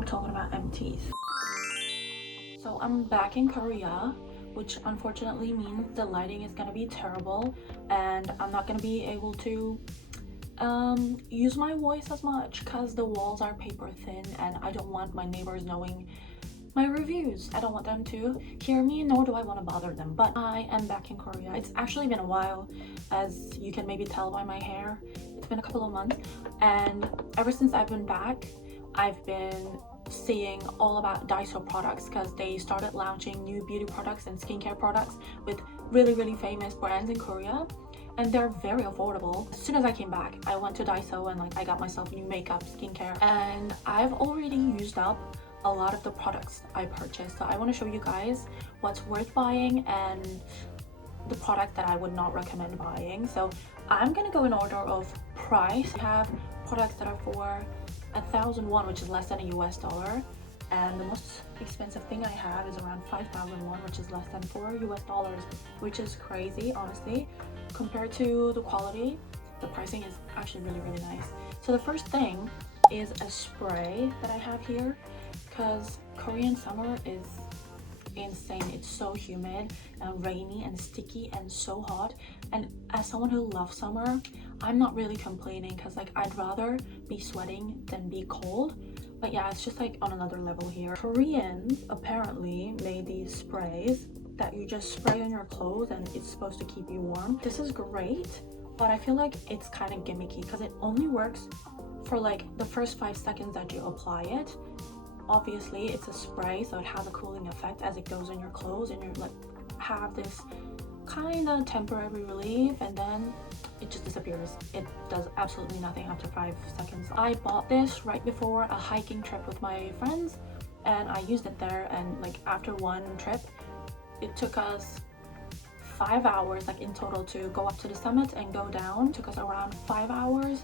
we're talking about empties. So I'm back in Korea, which unfortunately means the lighting is gonna be terrible and I'm not gonna be able to use my voice as much because the walls are paper thin and I don't want my neighbors knowing my reviews. I don't want them to hear me, nor do I want to bother them. But I am back in Korea. It's actually been a while, as you can maybe tell by my hair. It's been a couple of months, and ever since I've been back, I've been seeing all about Daiso products because they started launching new beauty products and skincare products with really famous brands in Korea, and they're very affordable. As soon as I came back, I went to Daiso and I got myself new makeup, skincare, and I've already used up a lot of the products I purchased. So I want to show you guys what's worth buying and the product that I would not recommend buying. So I'm gonna go in order of price. We have products that are for 1,000 won, which is less than a US dollar, and the most expensive thing I have is around 5,000 won, which is less than $4 US, which is crazy, honestly. Compared to the quality, the pricing is actually really nice. So the first thing is a spray that I have here, because Korean summer is insane. It's so humid and rainy and sticky and so hot, and as someone who loves summer, I'm not really complaining because I'd rather be sweating than be cold. But yeah, it's just on another level here. Koreans apparently made these sprays that you just spray on your clothes and it's supposed to keep you warm. This is great, but I feel like it's kind of gimmicky because it only works for the first 5 seconds that you apply it. Obviously it's a spray, so it has a cooling effect as it goes in your clothes, and you have this kind of temporary relief, and then it just disappears. It does absolutely nothing after 5 seconds. I bought this right before a hiking trip with my friends, and I used it there, and after one trip it took us 5 hours in total to go up to the summit and go down. It took us around 5 hours.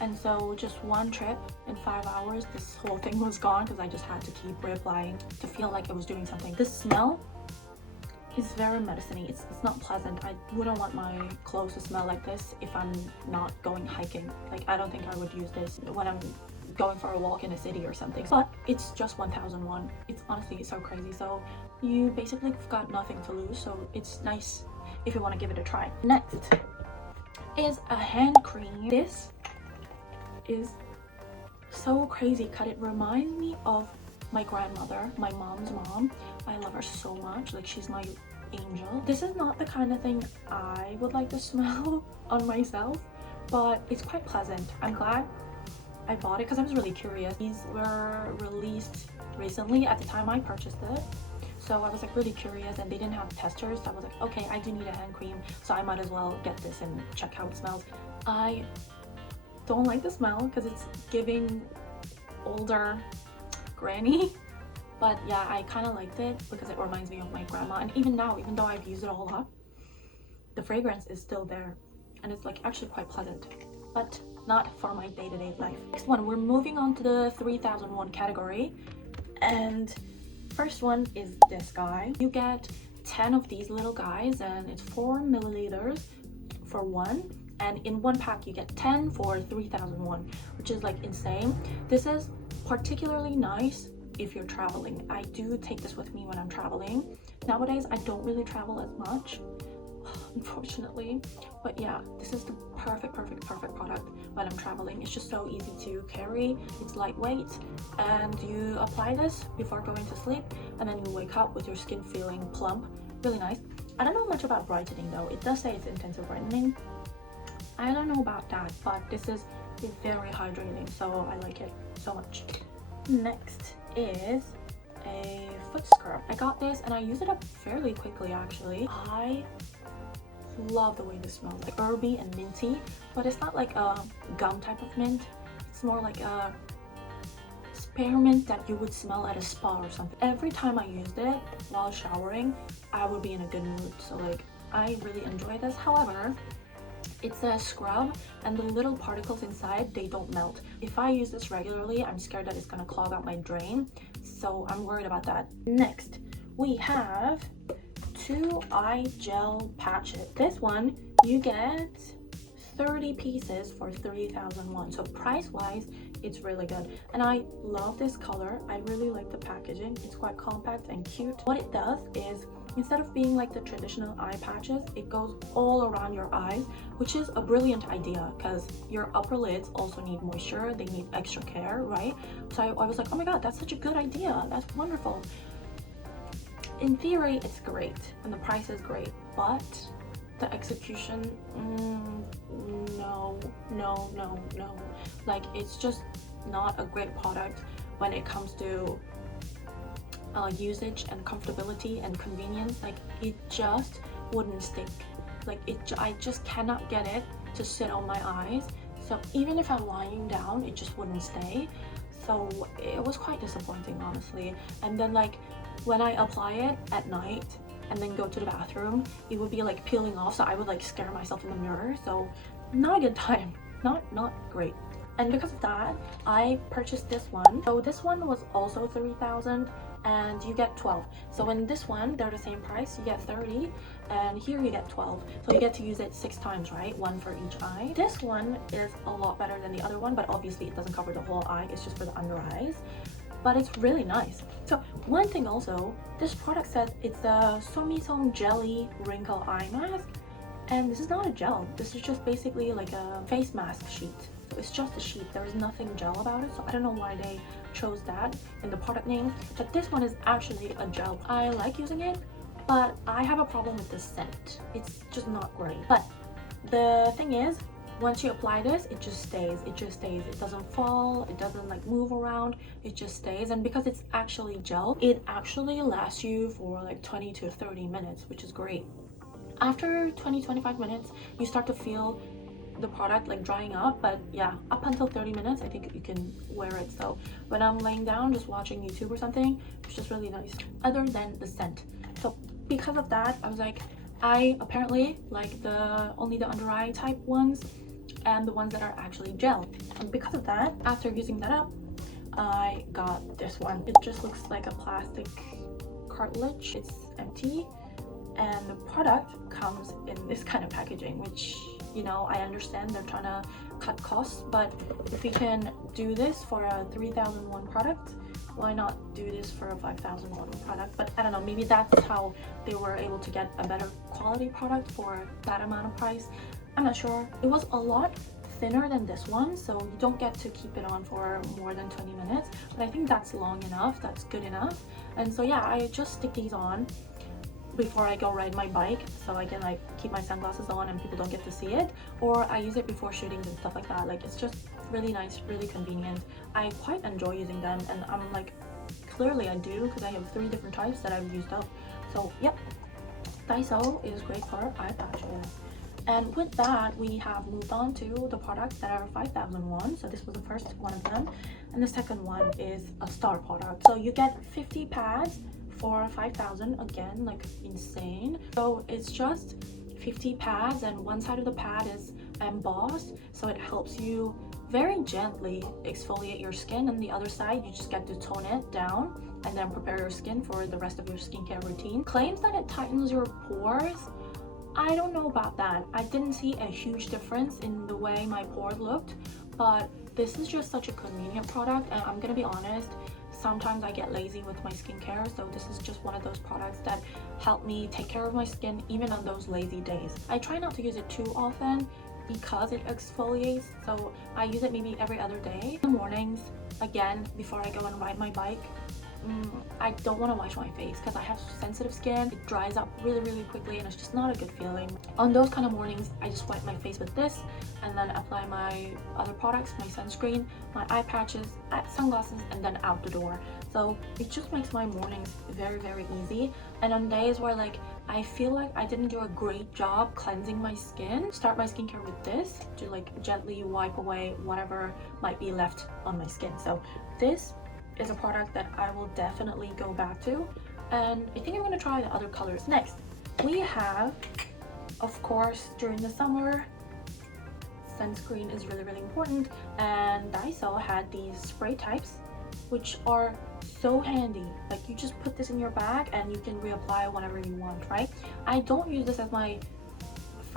And so just one trip in 5 hours, this whole thing was gone because I just had to keep reapplying to feel like it was doing something. The smell is very medicine-y. It's not pleasant. I wouldn't want my clothes to smell like this if I'm not going hiking. I don't think I would use this when I'm going for a walk in a city or something. But it's just 1,000 won. It's honestly so crazy. So you basically got nothing to lose. So it's nice if you want to give it a try. Next is a hand cream. This is so crazy because it reminds me of my grandmother, my mom's mom. I love her so much. She's my angel. This is not the kind of thing I would like to smell on myself, but it's quite pleasant. I'm glad I bought it because I was really curious. These were released recently at the time I purchased it, so I was really curious, and they didn't have testers, so I was okay, I do need a hand cream, so I might as well get this and check how it smells. I don't like the smell because it's giving older granny, but yeah, I kind of liked it because it reminds me of my grandma. And even now, even though I've used it all up, the fragrance is still there, and it's actually quite pleasant, but not for my day-to-day life. Next one, we're moving on to the 3,000 won category, and first one is this guy. You get 10 of these little guys, and it's 4 milliliters for one. And in one pack you get 10 for 3,000 won, which is insane. This is particularly nice if you're traveling. I do take this with me when I'm traveling. Nowadays I don't really travel as much, unfortunately, but yeah, this is the perfect product when I'm traveling. It's just so easy to carry, it's lightweight, and you apply this before going to sleep, and then you wake up with your skin feeling plump. Really nice. I don't know much about brightening though. It does say it's intensive brightening. I don't know about that, but this is very hydrating, so I like it so much. Next is a foot scrub. I got this and I used it up fairly quickly actually. I love the way this smells, herby and minty, but it's not a gum type of mint. It's more a spearmint that you would smell at a spa or something. Every time I used it while showering, I would be in a good mood, so I really enjoy this. However, it's a scrub and the little particles inside, they don't melt. If I use this regularly, I'm scared that it's gonna clog up my drain, so I'm worried about that. Next, we have 2 eye gel patches. This one, you get 30 pieces for 3,000 won. So price wise, It's really good, and I love this color. I really like the packaging. It's quite compact and cute. What it does is, instead of being like the traditional eye patches, it goes all around your eyes, which is a brilliant idea because your upper lids also need moisture. They need extra care, right? So I was like, oh my god, that's such a good idea. That's wonderful. In theory, it's great and the price is great, but the execution, no. Like, it's just not a great product when it comes to usage and comfortability and convenience. Like, it just wouldn't stick. Like, I just cannot get it to sit on my eyes. So even if I'm lying down, it just wouldn't stay. So it was quite disappointing, honestly. And then, like, when I apply it at night and then go to the bathroom, it would be like peeling off, so I would like scare myself in the mirror. So not a good time. Not great. And because of that, I purchased this one. So this one was also 3,000 and you get 12. So in this one, they're the same price. You get 30 and here you get 12. So you get to use it 6 times, right? 1 for each eye. This one is a lot better than the other one, but obviously it doesn't cover the whole eye. It's just for the under eyes. But it's really nice. So one thing also, this product says it's a Somisome jelly wrinkle eye mask, and this is not a gel. This is just basically like a face mask sheet. So it's just a sheet. There is nothing gel about it, so I don't know why they chose that in the product name. But this one is actually a gel. I like using it, but I have a problem with the scent. It's just not great. But the thing is, once you apply this, it just stays. It doesn't fall, it doesn't like move around, it just stays. And because it's actually gel, it actually lasts you for like 20 to 30 minutes, which is great. After 20-25 minutes, you start to feel the product like drying up, but yeah, up until 30 minutes I think you can wear it. So when I'm laying down just watching YouTube or something, it's just really nice, other than the scent. So because of that, I was like, I apparently like only the under eye type ones and the ones that are actually gel. And because of that, after using that up, I got this one. It just looks like a plastic cartilage. It's empty and the product comes in this kind of packaging, which, you know, I understand they're trying to cut costs, but if we can do this for a 3,001 product, why not do this for a 5,001 product? But I don't know, maybe that's how they were able to get a better quality product for that amount of price. I'm not sure. It was a lot thinner than this one, so you don't get to keep it on for more than 20 minutes, but I think that's long enough. That's good enough. And so yeah, I just stick these on before I go ride my bike, so I can like keep my sunglasses on and people don't get to see it, or I use it before shootings and stuff like that. Like, it's just really nice, really convenient. I quite enjoy using them, and I'm like, clearly I do, because I have 3 different types that I've used up. So yep, Daiso is great for eye patches. And with that, we have moved on to the products that are 5,001. So this was the first one of them, and the second one is a star product. So you get 50 pads for 5,000. Again, like insane. So it's just 50 pads, and one side of the pad is embossed, so it helps you very gently exfoliate your skin, and the other side you just get to tone it down and then prepare your skin for the rest of your skincare routine. Claims that it tightens your pores. I don't know about that. I didn't see a huge difference in the way my pores looked, but this is just such a convenient product, and I'm gonna be honest, sometimes I get lazy with my skincare, so this is just one of those products that help me take care of my skin even on those lazy days. I try not to use it too often because it exfoliates, so I use it maybe every other day. In the mornings, again, before I go and ride my bike, I don't want to wash my face because I have sensitive skin. It dries up really quickly and it's just not a good feeling. On those kind of mornings, I just wipe my face with this and then apply my other products, my sunscreen, my eye patches, sunglasses, and then out the door. So it just makes my mornings very easy. And on days where like I feel like I didn't do a great job cleansing my skin, start my skincare with this to like gently wipe away whatever might be left on my skin. So this is a product that I will definitely go back to, and I think I'm going to try the other colors next. We have, of course, during the summer, sunscreen is really important, and Daiso had these spray types which are so handy. Like, you just put this in your bag and you can reapply whenever you want, right? I don't use this as my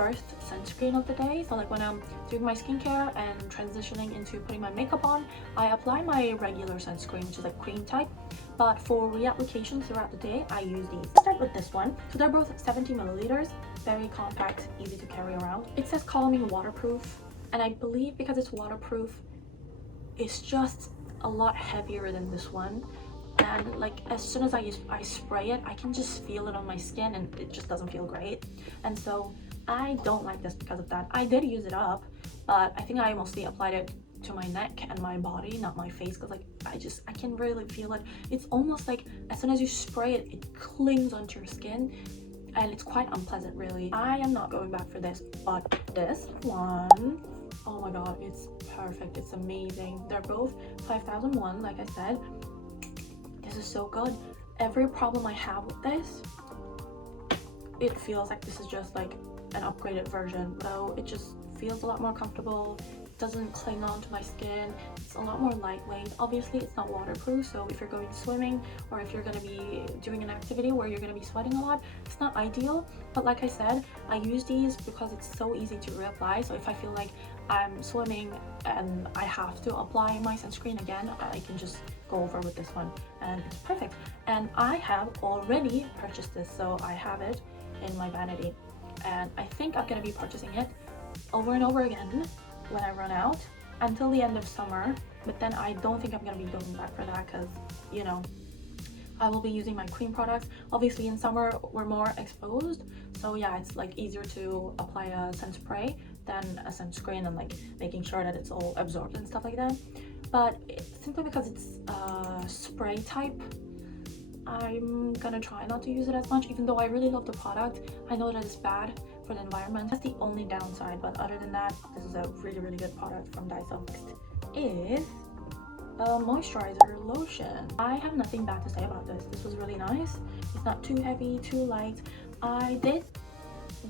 first sunscreen of the day. So like when I'm doing my skincare and transitioning into putting my makeup on, I apply my regular sunscreen, which is like cream type. But for reapplications throughout the day, I use these. Let's start with this one. So they're both 70 milliliters, very compact, easy to carry around. It says calming waterproof, and I believe because it's waterproof, it's just a lot heavier than this one. And like as soon as I spray it, I can just feel it on my skin and it just doesn't feel great. And so I don't like this because of that. I did use it up, but I think I mostly applied it to my neck and my body, not my face, because like I can really feel it. It's almost like as soon as you spray it, it clings onto your skin and it's quite unpleasant really. I am not going back for this, but this one, oh my god, it's perfect. It's amazing. They're both 5001, like I said. This is so good. Every problem I have with this, it feels like this is just like an upgraded version. So it just feels a lot more comfortable. It doesn't cling on to my skin. It's a lot more lightweight. Obviously it's not waterproof, so if you're going swimming or if you're going to be doing an activity where you're going to be sweating a lot, it's not ideal. But like I said, I use these because it's so easy to reapply. So if I feel like I'm swimming and I have to apply my sunscreen again, I can just go over with this one and it's perfect. And I have already purchased this, so I have it in my vanity and I think I'm gonna be purchasing it over and over again when I run out until the end of summer. But then I don't think I'm gonna be going back for that because, you know, I will be using my cream products. Obviously in summer we're more exposed, so yeah, it's like easier to apply a sun spray than a sunscreen and like making sure that it's all absorbed and stuff like that. But simply because it's spray type, I'm gonna try not to use it as much, even though I really love the product. I know that it's bad for the environment. That's the only downside, but other than that, this is a really good product from Daiso. Next is a moisturizer lotion. I have nothing bad to say about this. This was really nice. It's not too heavy, too light. I did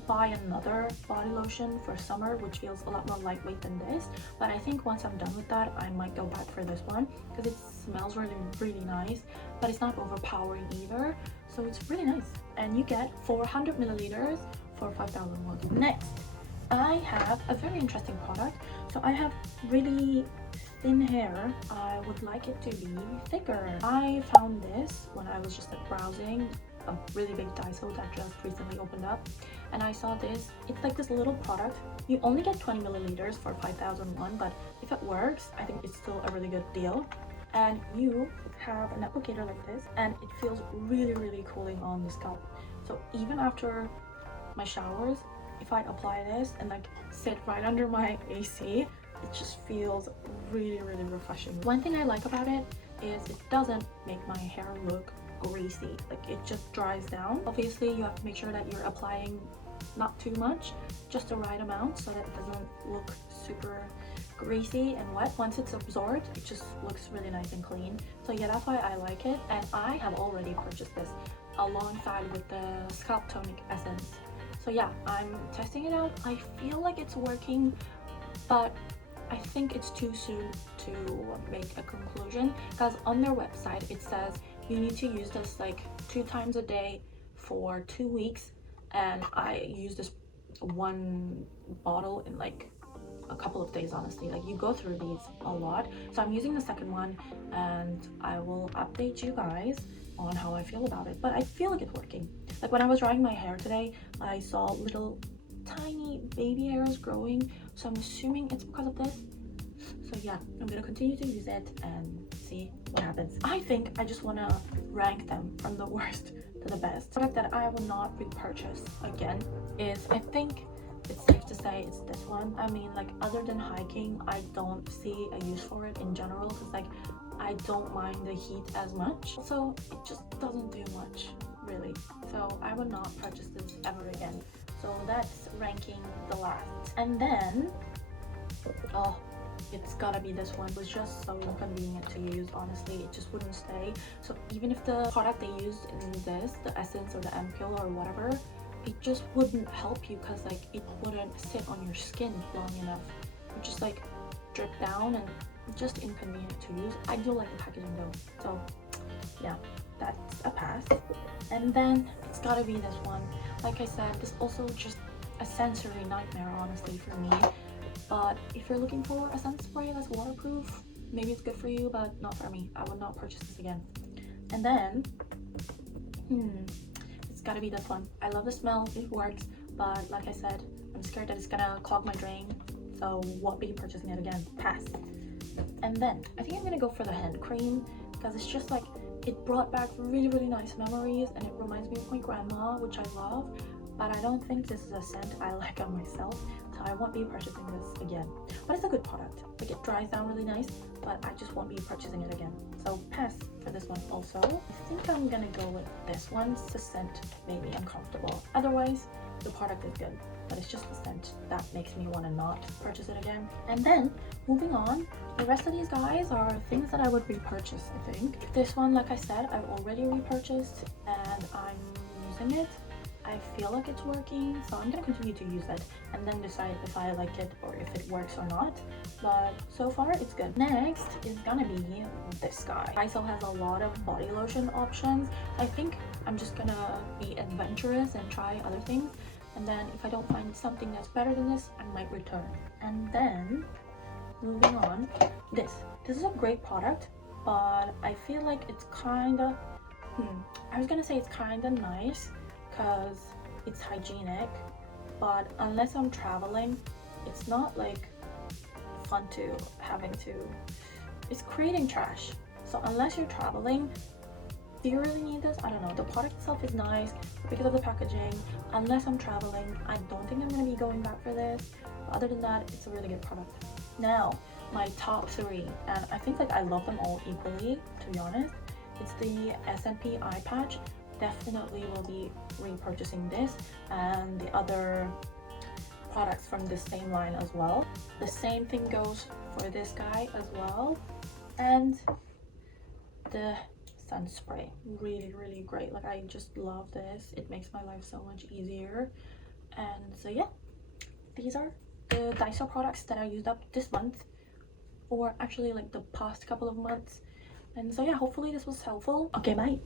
buy another body lotion for summer which feels a lot more lightweight than this, but I think once I'm done with that I might go back for this one because it smells really nice, but it's not overpowering either, so it's really nice. And you get 400 milliliters for 5,000 won. Next, I have a very interesting product. So I have really thin hair. I would like it to be thicker. I found this when I was just like browsing a really big Daiso that just recently opened up, and I saw this. It's like this little product. You only get 20 milliliters for 5,001, but if it works, I think it's still a really good deal. And you have an applicator like this, and it feels really cooling on the scalp. So even after my showers, if I apply this and like sit right under my AC, it just feels really refreshing. One thing I like about it is it doesn't make my hair look greasy. Like it just dries down. Obviously you have to make sure that you're applying not too much, just the right amount, so that it doesn't look super greasy and wet. Once it's absorbed, it just looks really nice and clean. So yeah, that's why I like it, and I have already purchased this alongside with the Scalp Tonic Essence. So yeah, I'm testing it out. I feel like it's working, but I think it's too soon to make a conclusion, because on their website it says you need to use this like 2 times a day for 2 weeks, and I use this one bottle in like a couple of days. Honestly, like you go through these a lot, so I'm using the second one and I will update you guys on how I feel about it. But I feel like it's working. Like when I was drying my hair today, I saw little tiny baby hairs growing, so I'm assuming it's because of this. So yeah, I'm gonna continue to use it and see what happens. I think I just want to rank them from the worst to the best. The product that I will not repurchase again is, I think it's safe to say, it's this one. I mean, like other than hiking, I don't see a use for it in general, because like I don't mind the heat as much, so it just doesn't do much really. So I would not purchase this ever again. So that's ranking the last. And then oh, it's gotta be this one. It was just so inconvenient to use. Honestly, it just wouldn't stay. So even if the product they used in this, the essence or the Ampoule or whatever, it just wouldn't help you, because like it wouldn't sit on your skin long enough. It would just like drip down, and just inconvenient to use. I do like the packaging though, so yeah, that's a pass. And then it's gotta be this one. Like I said, this also just a sensory nightmare, honestly, for me. But if you're looking for a sun spray that's waterproof, maybe it's good for you, but not for me. I would not purchase this again. And then it's gotta be this one. I love the smell, it works, but like I said, I'm scared that it's gonna clog my drain, so won't be purchasing it again. Pass. And then I think I'm gonna go for the hand cream, because it's just like, it brought back really nice memories, and it reminds me of my grandma, which I love, but I don't think this is a scent I like on myself, so I won't be purchasing this again. But it's a good product. Like, it dries down really nice, but I just won't be purchasing it again. So pass for this one also. I think I'm gonna go with this one. The scent made me uncomfortable. Otherwise, the product is good, but it's just the scent that makes me want to not purchase it again. And then moving on, the rest of these guys are things that I would repurchase, I think. This one, like I said, I've already repurchased and I'm using it. I feel like it's working, so I'm gonna continue to use it and then decide if I like it or if it works or not. But so far it's good. Next is gonna be this guy. Daiso has a lot of body lotion options. I think I'm just gonna be adventurous and try other things, and then if I don't find something that's better than this, I might return. And then moving on, this is a great product, but I feel like it's kinda I was gonna say it's kinda nice because it's hygienic, but unless I'm traveling, it's not like fun to having to, it's creating trash. So unless you're traveling, do you really need this? I don't know. The product itself is nice because of the packaging. Unless I'm traveling, I don't think I'm gonna be going back for this. But other than that, it's a really good product. Now, my top 3, and I think like I love them all equally, to be honest. It's the S&P eye patch. Definitely will be repurchasing this, and the other products from the same line as well. The same thing goes for this guy as well. And the sun spray, really great. Like, I just love this. It makes my life so much easier. And so yeah, these are the Daiso products that I used up this month, or actually like the past couple of months. And so yeah, hopefully this was helpful. Okay, bye.